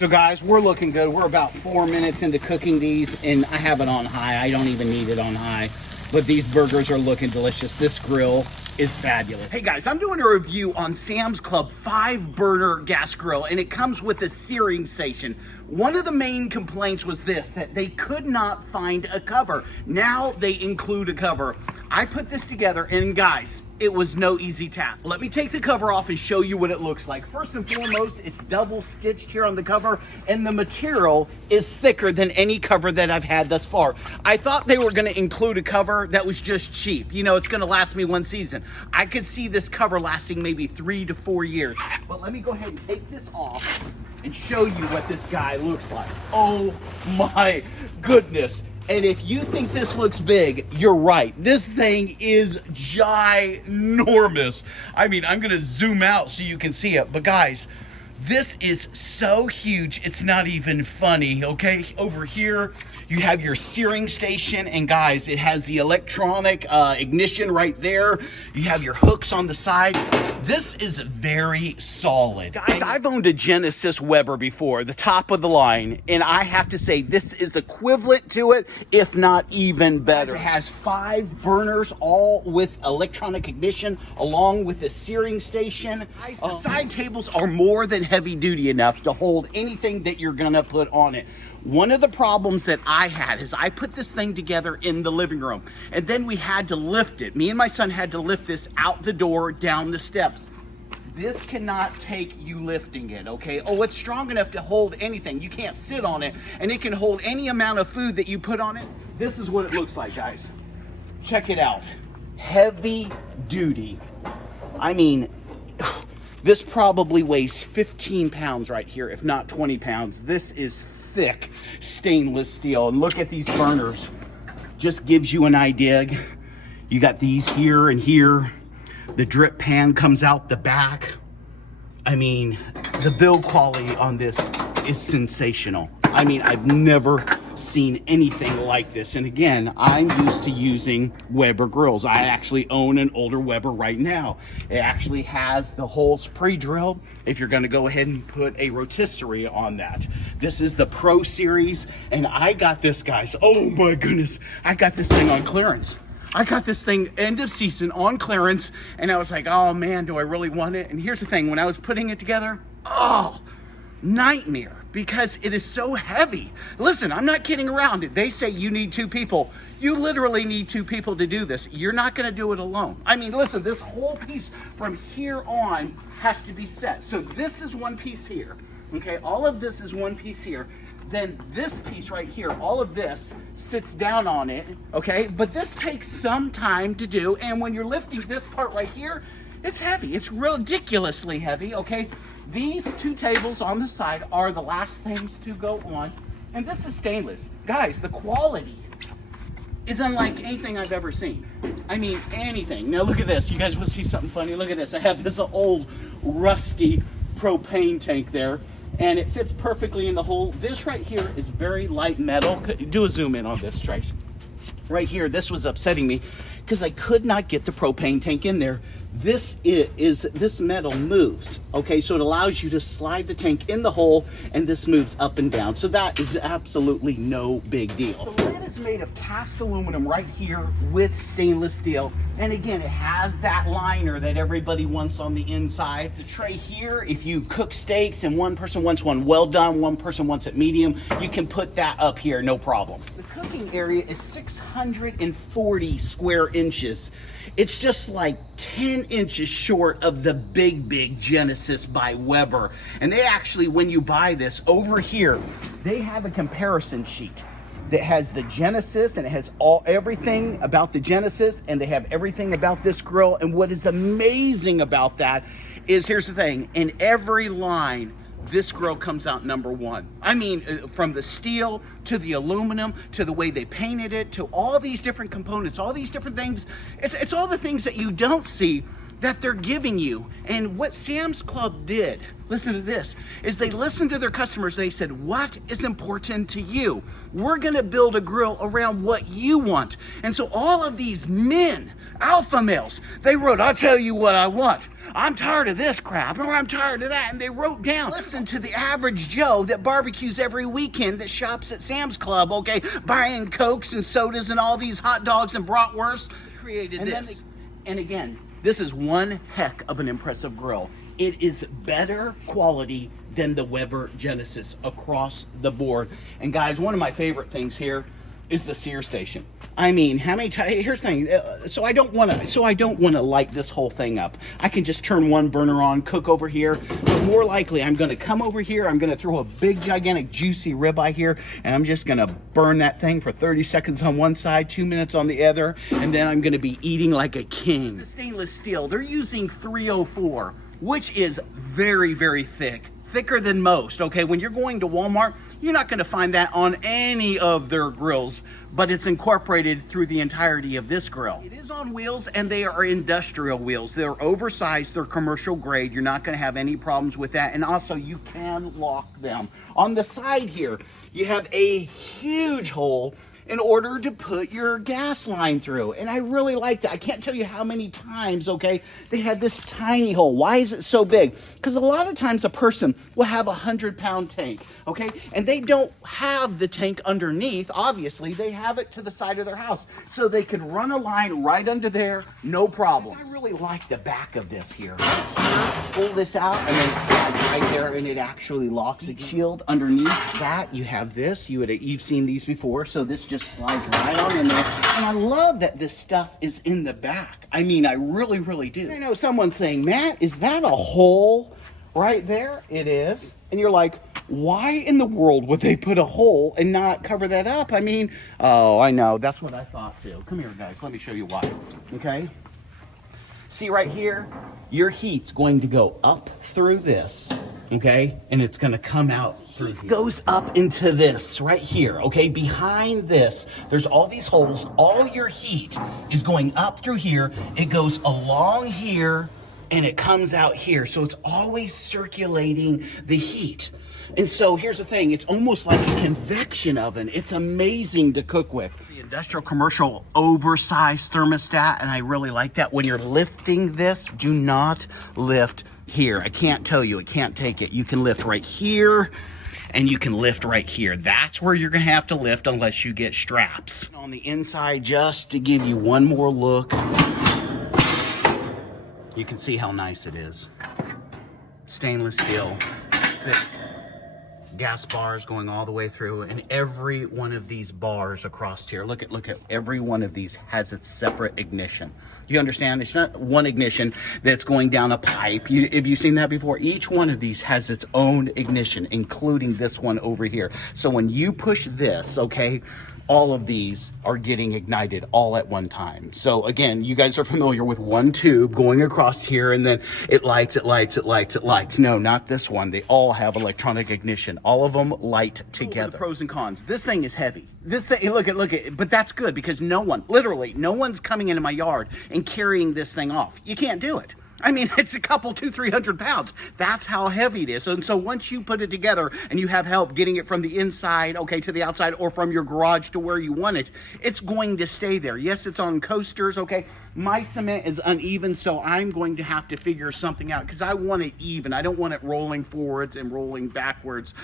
So guys, we're looking good. We're about 4 minutes into cooking these, and I have it on high. I don't even need it on high, but these burgers are looking delicious. This grill is fabulous. Hey guys, I'm doing a review on Sam's Club 5-burner gas grill, and it comes with a searing station. One of the main complaints was this, that they could not find a cover. Now they include a cover. I put this together, and guys, it was no easy task. Let me take the cover off and show you what it looks like. First and foremost, it's double stitched here on the cover, and the material is thicker than any cover that I've had thus far. I thought they were gonna include a cover that was just cheap. You know, it's gonna last me one season. I could see this cover lasting maybe 3 to 4 years. But let me go ahead and take this off and show you what this guy looks like. Oh my goodness. And if you think this looks big, you're right. This thing is ginormous. I mean, I'm gonna zoom out so you can see it, but guys, this is so huge, it's not even funny, okay? Over here, you have your searing station, and guys, it has the electronic ignition right there. You have your hooks on the side. This is very solid. Guys, I've owned a Genesis Weber before, the top of the line, and I have to say this is equivalent to it, if not even better. It has 5 burners, all with electronic ignition, along with the searing station. Guys, the side tables are more than heavy duty enough to hold anything that you're gonna put on it. One of the problems that I had is I put this thing together in the living room, and then we had to lift it. Me and my son had to lift this out the door, down the steps. This cannot take you lifting it, okay? Oh, it's strong enough to hold anything. You can't sit on it, and it can hold any amount of food that you put on it. This is what it looks like, guys. Check it out. Heavy duty. I mean, this probably weighs 15 pounds right here, if not 20 pounds. This is thick stainless steel, and look at these burners. Just gives you an idea. You got these here and here. The drip pan comes out the back. I mean, the build quality on this is sensational. I mean, I've never seen anything like this. And again, I'm used to using Weber grills. I actually own an older Weber right now. It actually has the holes pre-drilled if you're going to go ahead and put a rotisserie on that. This is the Pro Series, and I got this, guys. Oh my goodness, I got this thing on clearance. I got this thing end of season on clearance, and I was like, oh man, do I really want it? And here's the thing, when I was putting it together, oh, nightmare, because it is so heavy. Listen, I'm not kidding around. They say you need 2 people. You literally need 2 people to do this. You're not gonna do it alone. I mean, listen, this whole piece from here on has to be set. So this is one piece here, okay? All of this is one piece here. Then this piece right here, all of this sits down on it, okay? But this takes some time to do, and when you're lifting this part right here, it's heavy. It's ridiculously heavy, okay? These 2 tables on the side are the last things to go on, and this is stainless. Guys, the quality is unlike anything I've ever seen. I mean, anything. Now look at this. You guys want to see something funny? Look at this. I have this old rusty propane tank there, and it fits perfectly in the hole. This right here is very light metal. Do a zoom in on this, Trace. Right here, this was upsetting me because I could not get the propane tank in there. This metal moves, okay? So it allows you to slide the tank in the hole, and this moves up and down. So that is absolutely no big deal. The lid is made of cast aluminum right here with stainless steel. And again, it has that liner that everybody wants on the inside. The tray here, if you cook steaks and one person wants one well done, one person wants it medium, you can put that up here, no problem. The cooking area is 640 square inches. It's just like 10 inches short of the big Genesis by Weber. And they actually, when you buy this over here, they have a comparison sheet that has the Genesis, and it has everything about the Genesis, and they have everything about this grill. And what is amazing about that is, here's the thing, in every line, this grill comes out #1. I mean, from the steel to the aluminum to the way they painted it to all these different components, all these different things. It's all the things that you don't see that they're giving you. And what Sam's Club did, listen to this, is they listened to their customers. They said, what is important to you? We're gonna build a grill around what you want. And so all of these men alpha males. They wrote, I'll tell you what I want. I'm tired of this crap, or I'm tired of that. And they wrote down, listen to the average Joe that barbecues every weekend, that shops at Sam's Club, okay, buying Cokes and sodas and all these hot dogs and bratwursts. Created this. And again, this is one heck of an impressive grill. It is better quality than the Weber Genesis across the board. And guys, one of my favorite things here is the sear station. I mean, how many times? Here's the thing. So I don't want to light this whole thing up. I can just turn one burner on, cook over here. But more likely, I'm going to come over here. I'm going to throw a big, gigantic, juicy ribeye here, and I'm just going to burn that thing for 30 seconds on one side, 2 minutes on the other, and then I'm going to be eating like a king. The stainless steel. They're using 304, which is very, very thick. Thicker than most. Okay, when you're going to Walmart, you're not going to find that on any of their grills, but it's incorporated through the entirety of this grill. It is on wheels, and they are industrial wheels. They're oversized, they're commercial grade. You're not going to have any problems with that. And also, you can lock them. On the side here, you have a huge hole in order to put your gas line through. And I really like that. I can't tell you how many times, okay, they had this tiny hole. Why is it so big? Because a lot of times a person will have a 100-pound tank, okay? And they don't have the tank underneath. Obviously, they have it to the side of their house. So they can run a line right under there, no problem. I really like the back of this here. Pull this out and then it slides right there and it actually locks the shield. Underneath that, you have this. You've seen these before, so this just slides right on in there. And I love that this stuff is in the back. I mean, I really, really do. I know someone's saying, Matt, is that a hole right there? It is. And you're like, why in the world would they put a hole and not cover that up? I mean, oh, I know. That's what I thought too. Come here, guys. Let me show you why. Okay? See right here? Your heat's going to go up through this, okay? And it's going to come out through here. It goes up into this right here, okay? Behind this, there's all these holes. All your heat is going up through here. It goes along here, and it comes out here. So it's always circulating the heat. And so here's the thing. It's almost like a convection oven. It's amazing to cook with. Industrial commercial oversized thermostat, and I really like that. When you're lifting this, do not lift here. I can't tell you, it can't take it. You can lift right here and you can lift right here. That's where you're gonna have to lift unless you get straps. On the inside, just to give you one more look, you can see how nice it is. Stainless steel, thick. Gas bars going all the way through, and every one of these bars across here, look at every one of these has its separate ignition. You understand? It's not one ignition that's going down a pipe. Have you seen that before? Each one of these has its own ignition, including this one over here. So when you push this, okay, all of these are getting ignited all at one time. So again, you guys are familiar with one tube going across here, and then it lights, it lights, it lights, it lights. No, not this one. They all have electronic ignition. All of them light together. The pros and cons. This thing is heavy. This thing, look at, but that's good because literally no one's coming into my yard and carrying this thing off. You can't do it. I mean, it's a couple, 200-300 pounds. That's how heavy it is. And so once you put it together and you have help getting it from the inside, okay, to the outside, or from your garage to where you want it, it's going to stay there. Yes, it's on coasters, okay. My cement is uneven, so I'm going to have to figure something out because I want it even. I don't want it rolling forwards and rolling backwards.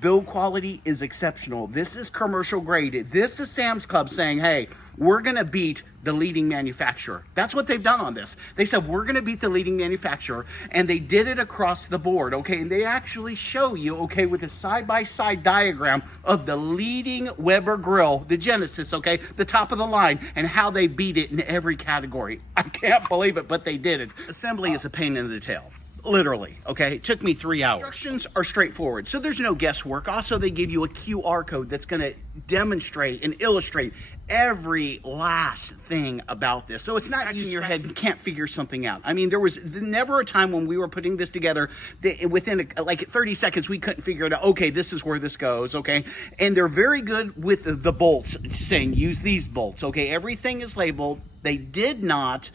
Build quality is exceptional. This is commercial grade. This is Sam's Club saying, hey, we're gonna beat the leading manufacturer. That's what they've done on this. They said, we're gonna beat the leading manufacturer, and they did it across the board, okay? And they actually show you, okay, with a side-by-side diagram of the leading Weber grill, the Genesis, okay, the top of the line, and how they beat it in every category. I can't believe it, but they did it. Assembly is a pain in the tail. Literally, okay? It took me 3 hours. Instructions are straightforward, so there's no guesswork. Also, they give you a QR code that's gonna demonstrate and illustrate every last thing about this. So it's not scratching your head and can't figure something out. I mean, there was never a time when we were putting this together that within like 30 seconds we couldn't figure it out. Okay, this is where this goes, okay? And they're very good with the bolts, saying use these bolts, okay? Everything is labeled. They did not,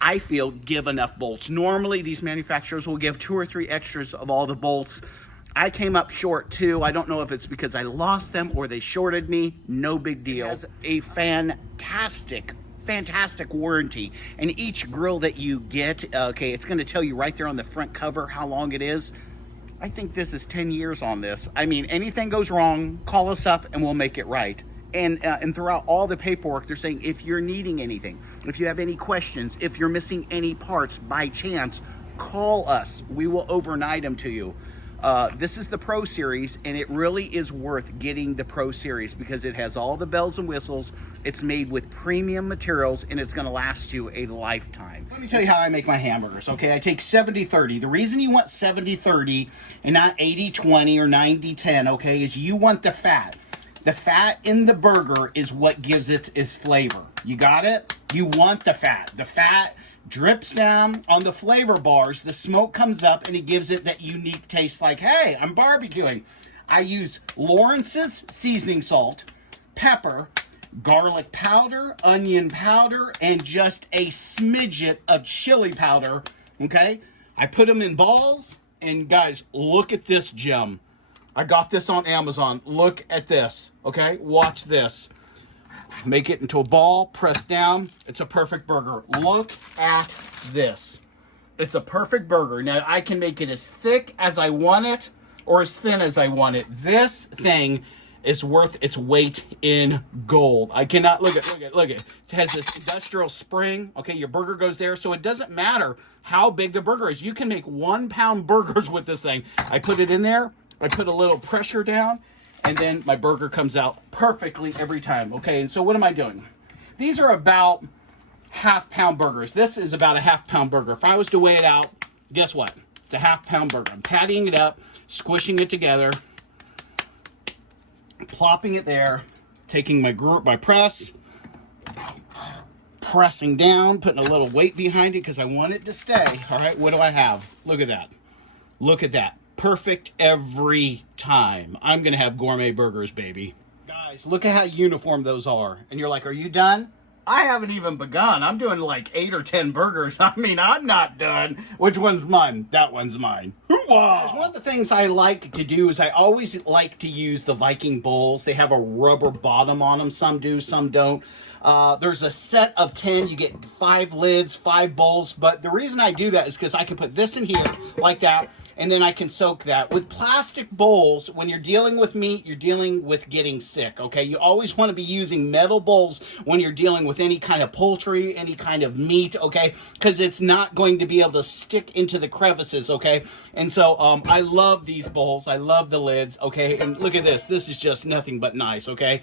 I feel, give enough bolts. Normally these manufacturers will give 2 or 3 extras of all the bolts. I came up short too. I don't know if it's because I lost them or they shorted me. No big deal. It has a fantastic fantastic warranty. And each grill that you get, okay, it's going to tell you right there on the front cover how long it is. I think this is 10 years on this. I mean, anything goes wrong, call us up and we'll make it right. And throughout all the paperwork, they're saying if you're needing anything, if you have any questions, if you're missing any parts by chance, call us. We will overnight them to you. This is the Pro Series, and it really is worth getting the Pro Series because it has all the bells and whistles. It's made with premium materials, and it's going to last you a lifetime. Let me tell you how I make my hamburgers, okay? I take 70-30. The reason you want 70-30 and not 80-20 or 90-10, okay, is you want the fat. The fat in the burger is what gives it its flavor. You got it? You want the fat. The fat drips down on the flavor bars, the smoke comes up, and it gives it that unique taste like, hey, I'm barbecuing. I use Lawrence's seasoning salt, pepper, garlic powder, onion powder, and just a smidget of chili powder, okay? I put them in balls, and guys, look at this gem. I got this on Amazon. Look at this, okay? Watch this. Make it into a ball, press down. It's a perfect burger. Look at this. It's a perfect burger. Now, I can make it as thick as I want it or as thin as I want it. This thing is worth its weight in gold. I cannot, look at. It has this industrial spring. Okay, your burger goes there, so it doesn't matter how big the burger is. You can make 1 pound burgers with this thing. I put it in there. I put a little pressure down. And then my burger comes out perfectly every time. Okay, and so what am I doing? These are about half-pound burgers. This is about a half-pound burger. If I was to weigh it out, guess what? It's a half-pound burger. I'm pattying it up, squishing it together, plopping it there, taking my press, pressing down, putting a little weight behind it because I want it to stay. All right, what do I have? Look at that. Look at that. Perfect every time. I'm gonna have gourmet burgers, baby. Guys, look at how uniform those are. And you're like, are you done? I haven't even begun. I'm doing like 8 or 10 burgers. I mean, I'm not done. Which one's mine? That one's mine. Guys, one of the things I like to do is I always like to use the Viking bowls. They have a rubber bottom on them. Some do, some don't. There's a set of 10. You get 5 lids, 5 bowls. But the reason I do that is because I can put this in here like that. And then I can soak that. With plastic bowls, when you're dealing with meat, you're dealing with getting sick, okay? You always want to be using metal bowls when you're dealing with any kind of poultry, any kind of meat, okay? Because it's not going to be able to stick into the crevices, okay? And so I love these bowls. I love the lids, okay? And look at this. This is just nothing but nice, okay?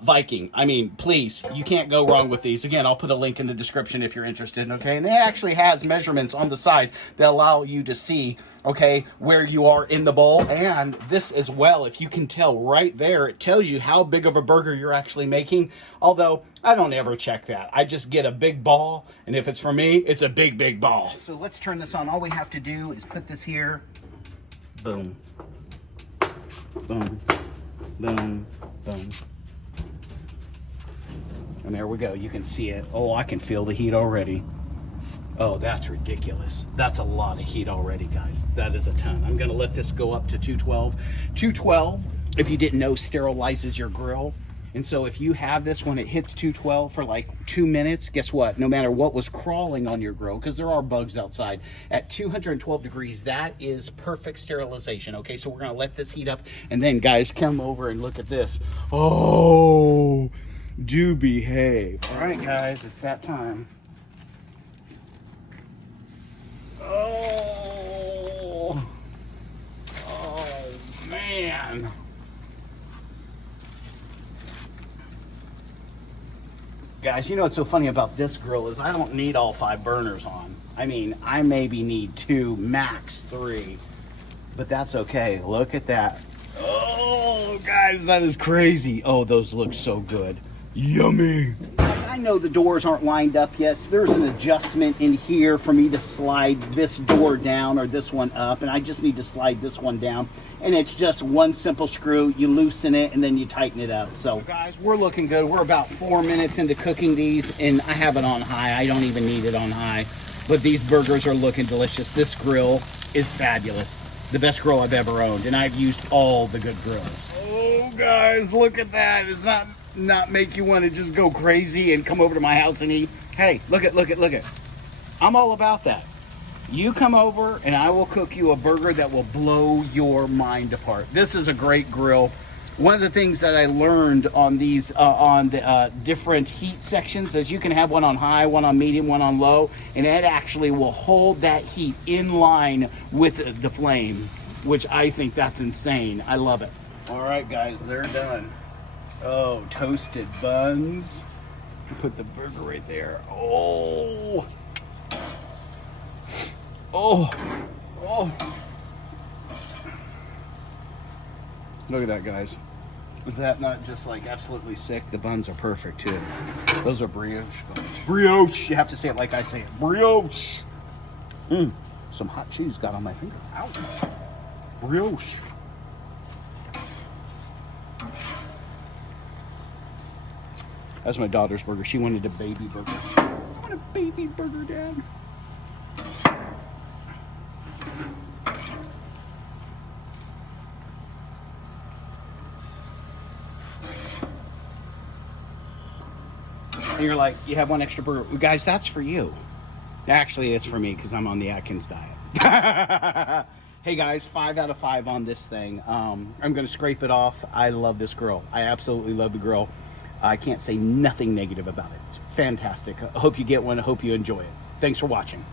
Viking. I mean, please, you can't go wrong with these. Again, I'll put a link in the description if you're interested, okay? And it actually has measurements on the side that allow you to see, okay, where you are in the bowl. And this as well, if you can tell right there, it tells you how big of a burger you're actually making. Although, I don't ever check that. I just get a big ball, and if it's for me, it's a big, big ball. So let's turn this on. All we have to do is put this here. Boom. Boom. Boom. Boom. And there we go. You can see it. Oh, I can feel the heat already. Oh, that's ridiculous. That's a lot of heat already, guys. That is a ton. I'm going to let this go up to 212. 212, if you didn't know, sterilizes your grill. And so if you have this when it hits 212 for like 2 minutes, guess what? No matter what was crawling on your grill, because there are bugs outside, at 212 degrees, that is perfect sterilization. Okay, so we're going to let this heat up. And then, guys, come over and look at this. Oh, do behave. All right, guys, it's that time. Oh, man. Guys, you know what's so funny about this grill is I don't need all 5 burners on. I mean, I maybe need 2, max 3, but that's okay. Look at that. Oh, guys, that is crazy. Oh, those look so good. Yummy. I know the doors aren't lined up. Yes, there's an adjustment in here for me to slide this door down or this one up, and I just need to slide this one down. And it's just one simple screw. You loosen it, and then you tighten it up. So, guys, we're looking good. We're about 4 minutes into cooking these, and I have it on high. I don't even need it on high. But these burgers are looking delicious. This grill is fabulous. The best grill I've ever owned, and I've used all the good grills. Oh, guys, look at that. It's not not make you want to just go crazy and come over to my house and eat. Hey, look at. I'm all about that. You come over and I will cook you a burger that will blow your mind apart. This is a great grill. One of the things that I learned on these, on the different heat sections is you can have one on high, one on medium, one on low, and it actually will hold that heat in line with the flame, which I think that's insane. I love it. All right, guys, they're done. Oh, toasted buns. Put the burger right there. Oh. Look at that, guys. Is that not just like absolutely sick? The buns are perfect too. Those are brioche buns. Brioche. You have to say it like I say it. Brioche. Some hot cheese got on my finger. Ow. Brioche. That's my daughter's burger. She wanted a baby burger. I want a baby burger, Dad. And you're like, you have one extra burger. Guys, that's for you. Actually, it's for me because I'm on the Atkins diet. Hey guys, 5 out of 5 on this thing. I'm going to scrape it off. I love this grill. I absolutely love the grill. I can't say nothing negative about it. It's fantastic. I hope you get one. I hope you enjoy it. Thanks for watching.